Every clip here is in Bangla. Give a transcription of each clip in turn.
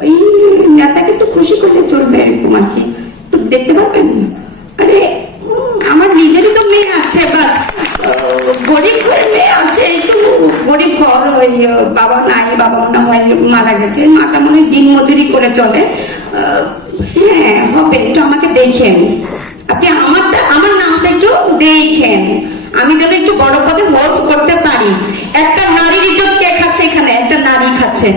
ওই নেতাকে একটু খুশি করলে চলবে, এরকম আর কি। একটু দেখতে পারবেন? আরে আমার নিজেরই তো মেয়ে আছে, বা গরিব ঘরের মেয়ে আছে, একটু গরিব ঘর, ওই বাবা নাই, বাবা মনে হয় মারা গেছে, মাটা মনে হয় দিন মজুরি করে চলে। হ্যাঁ হবে, একটু আমাকে দেখেন আপনি, আমার নামটা একটু দেখেন, আমি যেন একটু বড় পদে হোস্ট করতে পারি। একটা নারীর ইজ্জত কে খাচ্ছে এখানে? একটা নারী খাচ্ছে।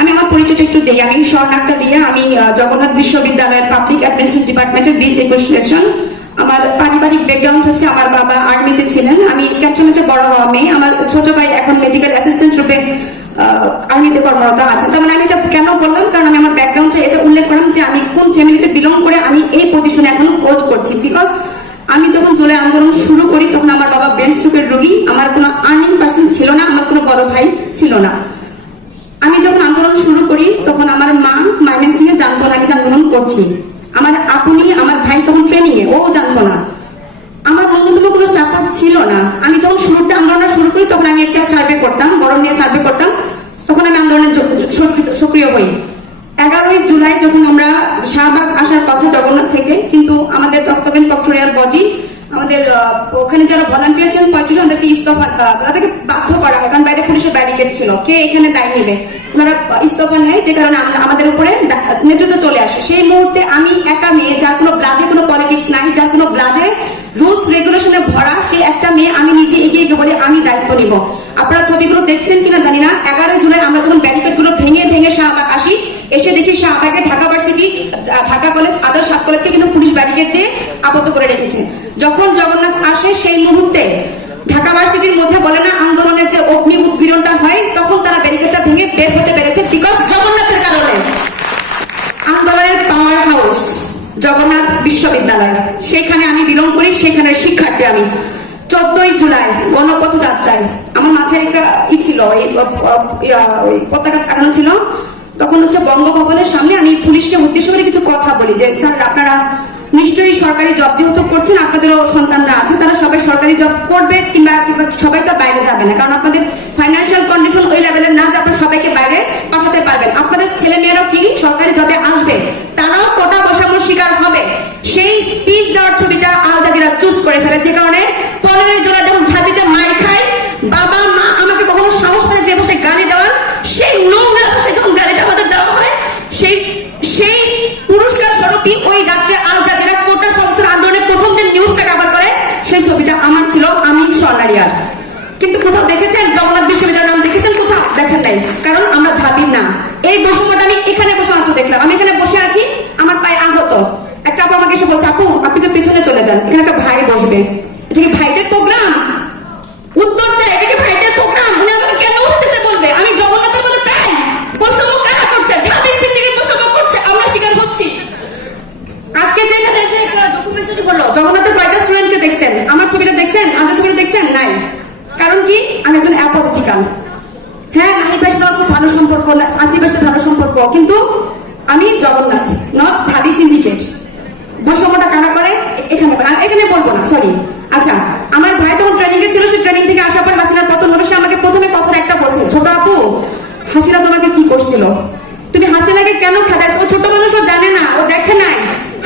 আমি আমার পরিচয়টা একটু দিই। আমি স্বর্ণাক্তা রিয়া, আমি জগন্নাথ বিশ্ববিদ্যালয়ের পাবলিক অ্যাডমিনিস্ট্রেশন ডিপার্টমেন্টের বিস নেগোসিয়েশন। আমার পারিবারিক ব্যাকগ্রাউন্ড হচ্ছে, আমার বাবা আর্মিতে ছিলেন, আমি ক্যান্টনমেন্টে বড় হওয়া মেয়ে। আমার ছোট ভাই এখন মেডিকেল অ্যাসিস্ট্যান্ট রূপে আর্মিতে কর্মরত আছে। তার মানে আমি এটা কেন বললাম, কারণ আমি আমার ব্যাকগ্রাউন্ডে এটা উল্লেখ করলাম যে আমি কোন ফ্যামিলিতে বিলং করে আমি এই পজিশনে এখনো হোল্ড করছি। বিকজ আমি যখন জুলাই আন্দোলন শুরু করি তখন আমার বাবা ব্রেন স্ট্রোকের রোগী, আমার কোনো আর্নিং পার্সন ছিল না, আমার কোনো বড় ভাই ছিল না। আমি যখন আন্দোলন শুরু করি তখন আমার মা মাইমেন্সিং এ জানতো না আমি আন্দোলন করছি। আমার আপনি, আমার ভাই তখন ট্রেনিং এ, ও জানতো না। আমার ন্যূনতম কোনো সাপোর্ট ছিল না। আমি যখন শুরুতে আন্দোলন শুরু করি তখন আমি একটা সার্ভে করতাম, গরম নিয়ে সার্ভে করতাম, তখন আমি আন্দোলনে সক্রিয় হই। 11ই জুলাই যখন আমরা শাহবাগ আসার কথা জগন্নাথ থেকে, কিন্তু আমাদের তত্ত্বাবধান প্রক্টোরিয়াল বডি, আমাদের ওখানে যারা ভলান্টিয়ার ছিলেন 35 জনদেরকে ইস্তফা, তাদেরকে বাধ্য করা হয়, কারণ বাইরে পুলিশের ব্যারিকেড ছিল, কে এখানে দায় নেবে, ওনারা ইস্তফা নেয়, যে কারণে আমাদের উপরে নেতৃত্ব চলে আসে। সেই মুহূর্তে আমি একা মেয়ে, যার কোনো ব্লাডে কোনো পলিটিক্স নাই, যার কোনো ব্লাডে রুলস রেগুলেশনে ভরা, সে একটা মেয়ে, আমি নিজে এগিয়ে গিয়ে বলি আমি দায়িত্ব নিব। আপনারা ছবিগুলো দেখছেন কিনা জানি না, 11 জুলাই আমরা যখন ব্যারিকেড গুলো ভেঙে ভেঙে শাহবাগ আসি, এসে দেখি শাহবাগে ঢাকা ভার্সিটি, ঢাকা কলেজ, আদর্শ 7 কলেজকে কিন্তু পুলিশ ব্যারিকেড দিয়ে আবদ্ধ করে রেখেছে। যখন জগন্নাথ আসে সেই মুহূর্তে ঢাকা ভার্সিটির মধ্যে বলে না আন্দোলনের যে অগ্নি উৎপীড়নটা হয়, তখন তারা ব্যারিকেডটা ভেঙে বের হতে পেরেছে, বিকজ জগন্নাথের কারণে। আন্দোলনের পাওয়ার হাউস জগন্নাথ বিশ্ববিদ্যালয়, সেখানে আমি বিলং করি, সেখানের শিক্ষার্থী আমি। 14ই জুলাই গণপথযাত্রায় আমার মাথায় একটা ছিল, পতাকা টাঙানো ছিল, তখন হচ্ছে বঙ্গভবনের সামনে আমি পুলিশকে উদ্দেশ্য করে কিছু কথা বলি যে স্যার আপনারা নিশ্চয়ই সরকারি জব যেহেতু করছেন, আপনাদেরও সন্তানরা আছে, তারা সবাই সরকারি জব করবে, কিংবা সবাই তো বাইরে যাবে না, কারণ আপনাদের ফাইন্যান্সিয়াল কন্ডিশন ওই লেভেলের না যে আপনারা সবাইকে বাইরে পাঠাতে পারবেন। আপনাদের ছেলে মেয়েরাও কি সরকারি জবে আসবে, তারাও কোটা বসানোর শিকার হবে। সেই স্পিচ দেওয়ার ছবিটা আল জাজিরা চুজ করে ফেলে, যে কারণে 15ই জুলাই যখন ছাতিতে মার খাই, বাবা মা আমাকে কখনো সাহস পায় যে বসে গালি দেওয়ার, সেই নোংরা বসে যখন গালিটা আমাদের দেওয়া হয়, সেই পুরস্কার স্বরূপই ওই রাজ্যে আল জাজিরা কোটা সংস্কার আন্দোলনের প্রথম যে নিউজটা কভার করে, সেই ছবিটা আমার ছিল, আমি স্বর্ণারিয়ার। কিন্তু কোথাও দেখেছেন জগন্নাথ বিশ্ববিদ্যালয়ের নাম দেখেছেন? কোথাও দেখেন নাই, কারণ আমরা ঝাঁপির না। এই বৈষম্যটা আমি এখানে বসে মাত্র দেখলাম। আমি এখানে বসে আছি, আমার পায়ে আহত, একটা আপু আমাকে এসে বলছে আপু আপনি একটু পেছনে চলে যান, এখানে একটা ভাই বসবে। এটা কি ভাইদের প্রোগ্রাম? উত্তর চাই, এটা কি ভাইদের প্রোগ্রাম? উনি আমাকে কেন উঠে যেতে বলবে? আমি জগন্নাথের বলে তাই বৈষম্য কারা করছে? ঢাবি সিন্ডিকেট বৈষম্য করছে, আমরা শিকার হচ্ছি। আজকে যেখানে ডকুমেন্টারি হলো, জগন্নাথের কয়টা স্টুডেন্টকে দেখছেন? আমার ছবিটা দেখছেন? আমাদের ছবিটা দেখছেন? নাই। কারণ কি? আমি একজন অ্যাপলিটিক্যাল। হ্যাঁ, নাহিদ ভাইয়ের সাথে খুব ভালো সম্পর্ক, আসিফ ভাইয়ের সাথে ভালো সম্পর্ক, কিন্তু আমি জগন্নাথ, নট ঢাবি সিন্ডিকেট। বৈষম্যটা কারা করে এখানে বলবো না, সরি। আচ্ছা, আমার ভাই তখন ট্রেনিং এ ছিল, সে ট্রেনিং থেকে আসার পর হাসিনার পতন হলো, সে আমাকে প্রথমে কথা একটা বলছে, ছোট আপু হাসিনা তোমাকে কি করছিল, তুমি হাসিনাকে কেন খেদাইছো? ও ছোট মানুষ, ও জানে না, ও দেখে নাই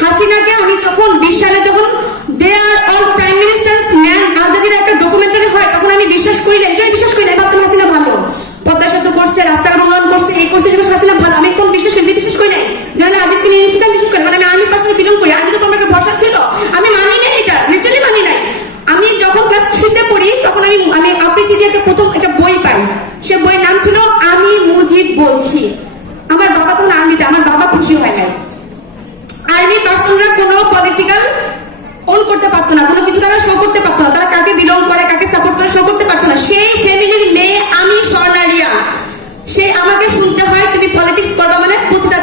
হাসিনাকে। আমি যখন 20 সালে যখন they are all prime ministers man Al Jazeera একটা ডকুমেন্টারি হয়, তখন আমি বিশ্বাস করি না, এটা বিশ্বাস করি না, ভাবতাম হাসিনা ভালো, পদ্মা সেতু করছে, রাস্তাঘাট উন্নয়ন করছে, এই করছে, হাসিনা ভালো। আমি কোন বিশ্বাস করি নাই, যারা আজিজকে নিয়ে নিচ্ছি আমি বিশ্বাস করি, মানে আমি আর্মি পার্সনে বিলং করি, আর্মি তো আমার একটা ভরসা ছিল, আমি মানি নাই, এটা লিটারালি মানি নাই। আমি যখন ক্লাস 3-তে পড়ি তখন আমি আবৃত্তি দিয়ে প্রথম একটা বই পাই, সে বইয়ের নাম ছিল আমি মুজিব বলছি। আমার বাবা তখন আর্মিতে, আমার বাবা খুশি হয় নাই। আর্মি পার্সনরা কোনো পলিটিক্যাল অন করতে পারতো না, কোনো কিছু তারা শো করতে পারতো না, তারা কাকে বিলং করে কাকে সাপোর্ট করে শো করতে পারতো না। সেই ফ্যামিলির মেয়ে আমি স্বর্ণারিয়া, সে আমাকে শুনতে হয় তুমি পলিটিক্স করবা মানে প্রতিটা